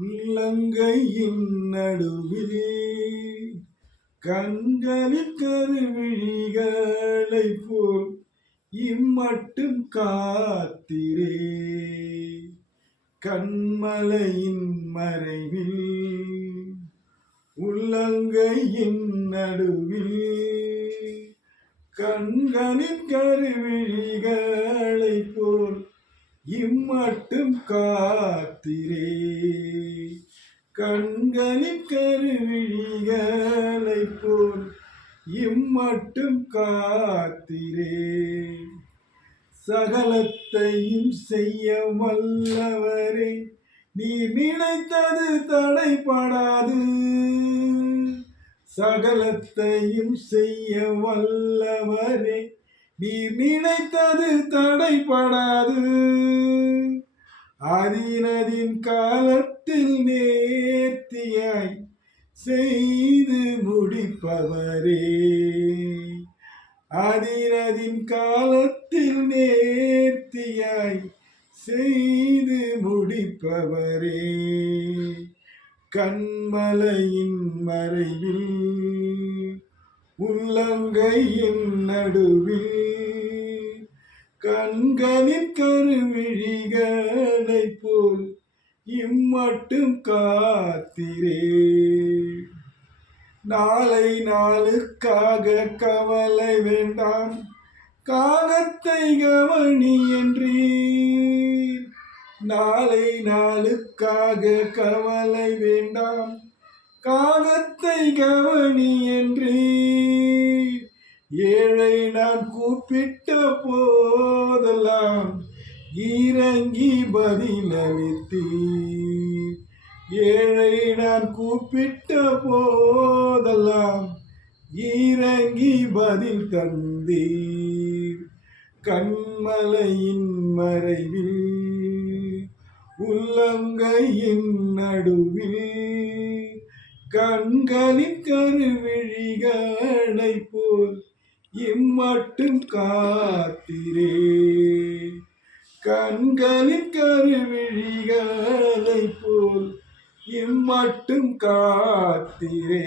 உள்ளங்கையின் நடுவில் கண்களில் கருவிழிகளைப் போல் இம்மட்டும் காத்திரே. கண்மலையின் மறைவில் உள்ளங்கையின் நடுவில் கண்களின் கருவிழிகளைப் போல் இம்மட்டும் காத்திரே. கண்களின் கருவிழிகளைப் போல் இம்மட்டும் காத்திரே. சகலத்தையும் செய்ய வல்லவரே, நீர் நினைத்தது தடைபடாது. சகலத்தையும் செய்ய வல்லவரே, நீர் நினைத்தது தடைபடாது. அதினதின் காலத்தில் நேர்த்தியாய் செய்து முடிப்பவரே. அதினதின் காலத்தில் நேர்த்தியாய் செய்து முடிப்பவரே. கண்மலையின் மறைவில் உள்ளங்கையின் நடுவில் கண்களின் கருவிழிகளைப் போல் இம்மட்டும் காத்திரே. நாளை நாளுக்காக கவலை வேண்டாம், காலத்தை கவனி என்றீர். நாளை நாளுக்காக கவலை வேண்டாம், காலத்தை கவனி என்றீர். ஏழை நான் கூப்பிட்ட போதெல்லாம் இறங்கி பதிலளித்தீர். ஏழை நான் கூப்பிட்ட போதெல்லாம் இறங்கி பதில் தந்தீர். கண்மலையின் மறைவில் உள்ளங்கையின் நடுவில் கண்களின் கருவிழிகளைப் போல் இம்மட்டும் காத்திரே. கண்களின் கருவிழிகளைப் போல் இம்மட்டும் காத்திரே.